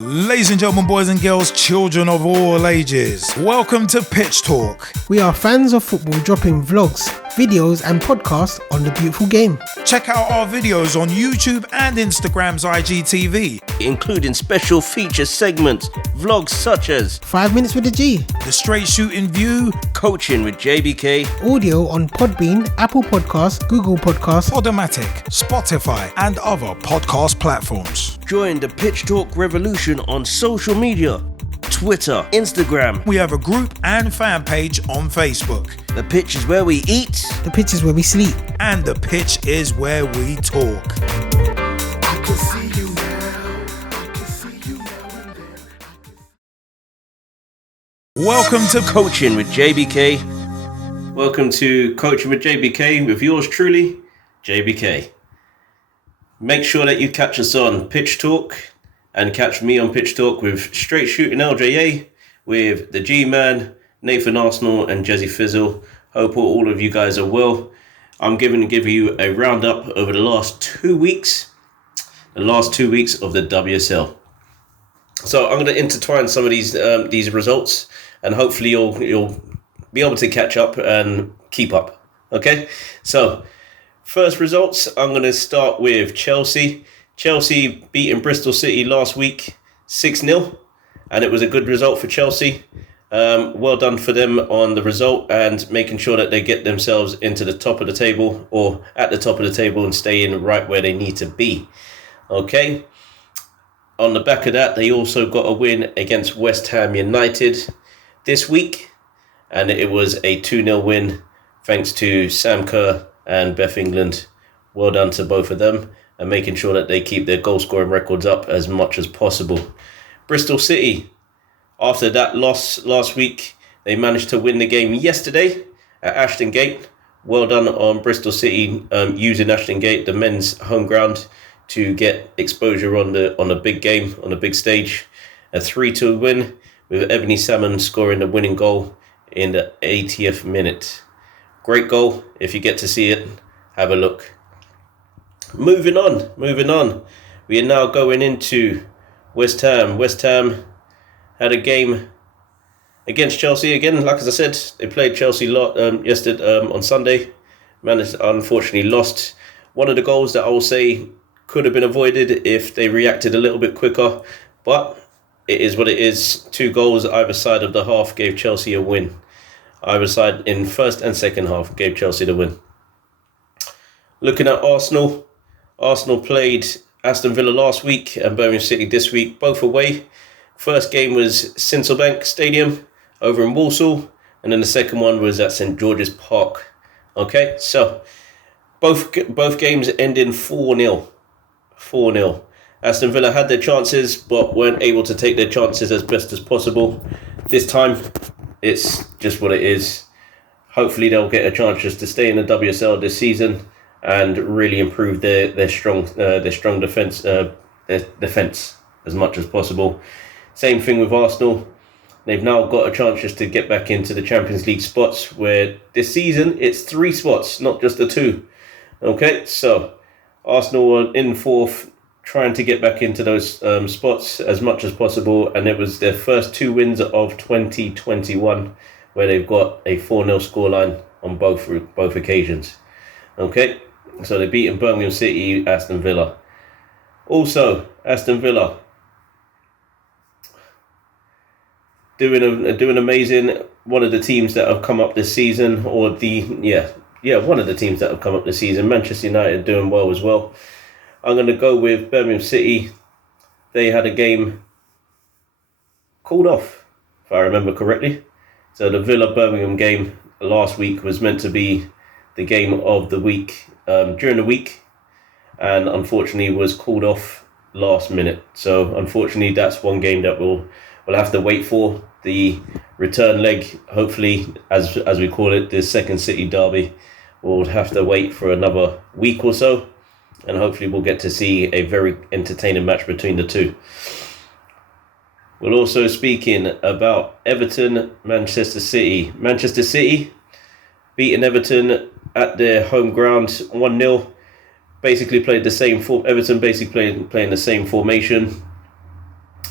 Ladies and gentlemen, boys and girls, children of all ages, welcome to Pitch Talk. We are fans of football dropping vlogs, videos and podcasts on the beautiful game. Check out our videos on YouTube and Instagram's IGTV, including special feature segments, vlogs such as 5 minutes with the G, The Straight Shooting View, Coaching with JBK, audio on Podbean, Apple Podcasts, Google Podcasts, Podomatic, Spotify and other podcast platforms. Join the Pitch Talk revolution on social media, Twitter, Instagram. We have a group and fan page on Facebook. The pitch is where we eat. The pitch is where we sleep. And the pitch is where we talk. I can see you now. I can see you now and then. Welcome to Coaching with JBK. Welcome to Coaching with JBK with yours truly, JBK. Make sure that you catch us on Pitch Talk and catch me on Pitch Talk with Straight Shooting LJA, with the G-Man, Nathan Arsenal and Jezzy Fizzle. Hope all of you guys are well. I'm going to give you a roundup over the last 2 weeks. The last 2 weeks of the WSL. So I'm going to intertwine some of these results, and hopefully you'll be able to catch up and keep up. Okay, so first results, I'm going to start with Chelsea. Chelsea beating Bristol City last week 6-0, and it was a good result for Chelsea. Well done for them on the result and making sure that they get themselves into the top of the table, or at the top of the table, and stay in right where they need to be. Okay. On the back of that, they also got a win against West Ham United this week, and it was a 2-0 win thanks to Sam Kerr and Beth England. Well done to both of them, and making sure that they keep their goal scoring records up as much as possible. Bristol City, after that loss last week, they managed to win the game yesterday at Ashton Gate. Well done on Bristol City using Ashton Gate, the men's home ground, to get exposure on the big game, on the big stage. A 3-2 win with Ebony Salmon scoring the winning goal in the 80th minute. Great goal. If you get to see it, have a look. Moving on. We are now going into West Ham. West Ham had a game against Chelsea again. Like as I said, they played Chelsea yesterday on Sunday. Unfortunately lost. One of the goals that I will say could have been avoided if they reacted a little bit quicker, but it is what it is. 2 goals either side of the half gave Chelsea a win. Either side in first and second half gave Chelsea the win. Looking at Arsenal. Arsenal played Aston Villa last week and Birmingham City this week, both away. First game was Sincilbank Stadium over in Walsall, and then the second one was at St George's Park. Okay, so both games ending 4-0. 4-0. Aston Villa had their chances but weren't able to take their chances as best as possible. This time, it's just what it is. Hopefully they'll get a chance just to stay in the WSL this season and really improve their strong defence as much as possible. Same thing with Arsenal. They've now got a chance just to get back into the Champions League spots, where this season it's 3 spots, not just the 2. Okay, so Arsenal are in 4th, trying to get back into those spots as much as possible, and it was their first 2 wins of 2021, where they've got a 4-0 scoreline on both occasions. Okay, so they're beating Birmingham City, Aston Villa. Also, Aston Villa doing amazing. One of the teams that have come up this season, one of the teams that have come up this season. Manchester United doing well as well. I'm going to go with Birmingham City. They had a game called off, if I remember correctly. So the Villa-Birmingham game last week was meant to be the game of the week during the week, and unfortunately was called off last minute. So unfortunately that's one game that we'll have to wait for. The return leg, hopefully, as we call it, the second City derby. We'll have to wait for another week or so, and hopefully we'll get to see a very entertaining match between the two. We're also speaking about Everton, Manchester City. Manchester City beating Everton at their home ground 1-0. Basically played the same Everton basically playing the same formation.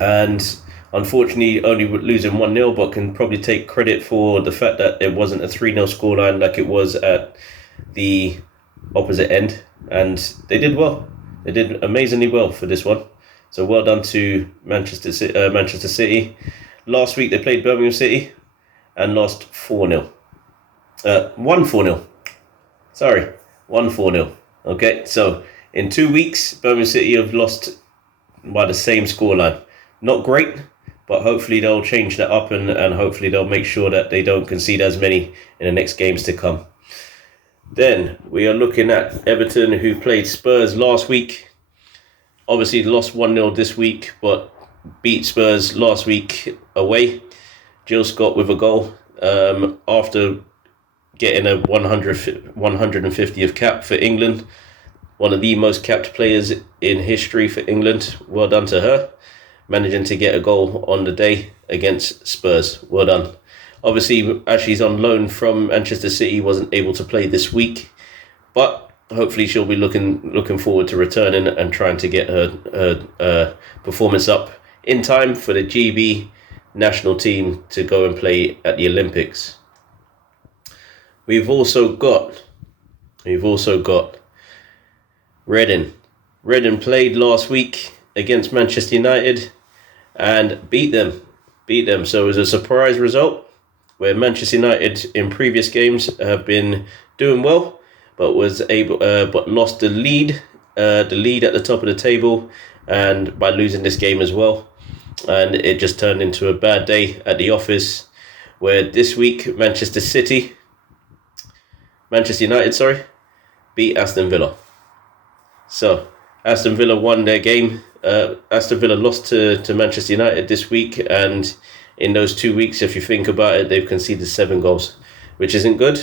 and unfortunately only losing 1-0, but can probably take credit for the fact that it wasn't a 3-0 scoreline like it was at the opposite end, and they did well. They did amazingly well for this one. So well done to Manchester City. Last week they played Birmingham City and lost 4-0. Won 4-0. Sorry, won 4-0. Okay, so in 2 weeks, Birmingham City have lost by the same scoreline. Not great, but hopefully they'll change that up and hopefully they'll make sure that they don't concede as many in the next games to come. Then we are looking at Everton, who played Spurs last week. Obviously lost 1-0 this week, but beat Spurs last week away. Jill Scott with a goal after getting a 150th cap for England. One of the most capped players in history for England. Well done to her. Managing to get a goal on the day against Spurs. Well done. Obviously, Ashley's on loan from Manchester City, wasn't able to play this week, but hopefully she'll be looking forward to returning and trying to get her performance up in time for the GB national team to go and play at the Olympics. We've also got Reading. Reading played last week against Manchester United and beat them. So it was a surprise result, where Manchester United in previous games have been doing well, but lost the lead at the top of the table, and by losing this game as well, and it just turned into a bad day at the office. Where this week Manchester United beat Aston Villa. So Aston Villa won their game. Aston Villa lost to Manchester United this week, and in those 2 weeks, if you think about it, they've conceded 7 goals, which isn't good,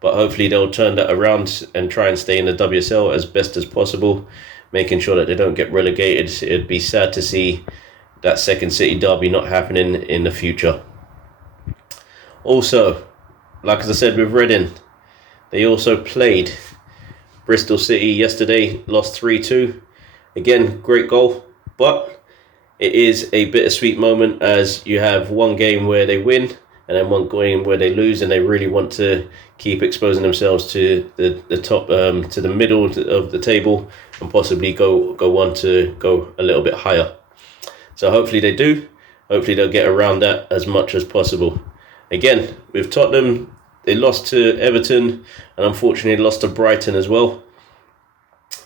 but hopefully they'll turn that around and try and stay in the WSL as best as possible, making sure that they don't get relegated. It'd be sad to see that second City derby not happening in the future. Also, like as I said with Reading, they also played Bristol City yesterday, lost 3-2. Again, great goal, but it is a bittersweet moment, as you have one game where they win and then one game where they lose, and they really want to keep exposing themselves to the top, to the middle of the table, and possibly go on to go a little bit higher. So hopefully they do. Hopefully they'll get around that as much as possible. Again, with Tottenham, they lost to Everton and unfortunately lost to Brighton as well.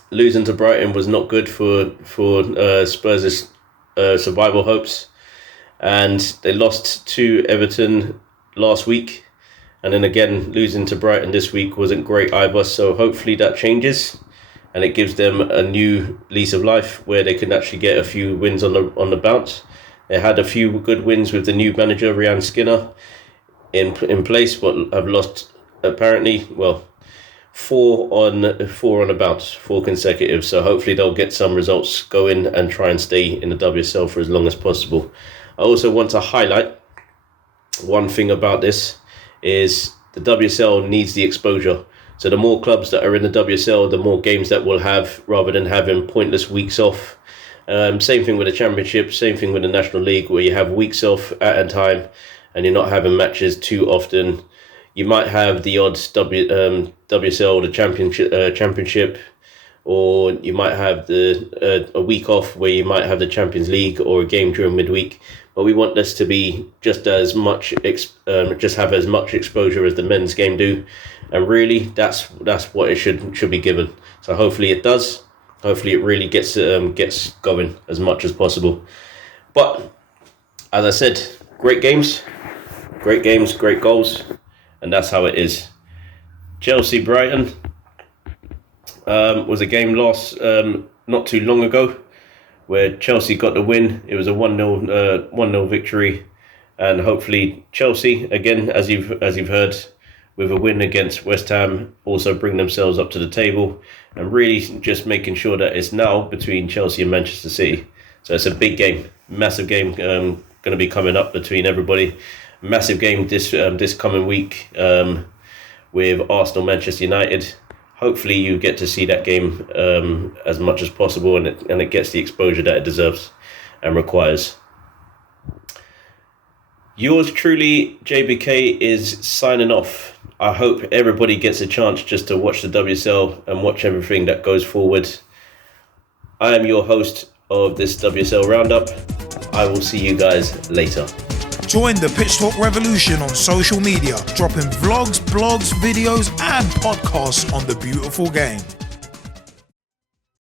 Losing to Brighton was not good for Spurs' survival hopes, and they lost to Everton last week, and then again losing to Brighton this week wasn't great either. So hopefully that changes and it gives them a new lease of life, where they can actually get a few wins on the bounce. They had a few good wins with the new manager Ryan Skinner in place, but have lost apparently 4 on a bounce, 4 consecutive. So hopefully they'll get some results going and try and stay in the WSL for as long as possible. I also want to highlight one thing about this is the WSL needs the exposure. So the more clubs that are in the WSL, the more games that we'll have, rather than having pointless weeks off. Same thing with the Championship, same thing with the National League, where you have weeks off at a time and you're not having matches too often. You might have the odd WSL, the Championship, or you might have a week off where you might have the Champions League or a game during midweek. But we want this to be just as much, just have as much exposure as the men's game do, and really that's what it should be given. So hopefully it does. Hopefully it really gets going as much as possible. But as I said, great games, great goals. And that's how it is. Chelsea-Brighton was a game lost not too long ago, where Chelsea got the win. It was a 1-0 victory, and hopefully Chelsea, again, as you've heard, with a win against West Ham, also bring themselves up to the table, and really just making sure that it's now between Chelsea and Manchester City. So it's a big game, massive game going to be coming up between everybody. Massive game this coming week with Arsenal, Manchester United. Hopefully you get to see that game as much as possible, and it gets the exposure that it deserves. and requires. Yours truly, JBK, is signing off. I hope everybody gets a chance just to watch the WSL and watch everything that goes forward. I am your host of this WSL Roundup. I will see you guys later. Join the Pitch Talk revolution on social media, dropping vlogs, blogs, videos, and podcasts on the beautiful game.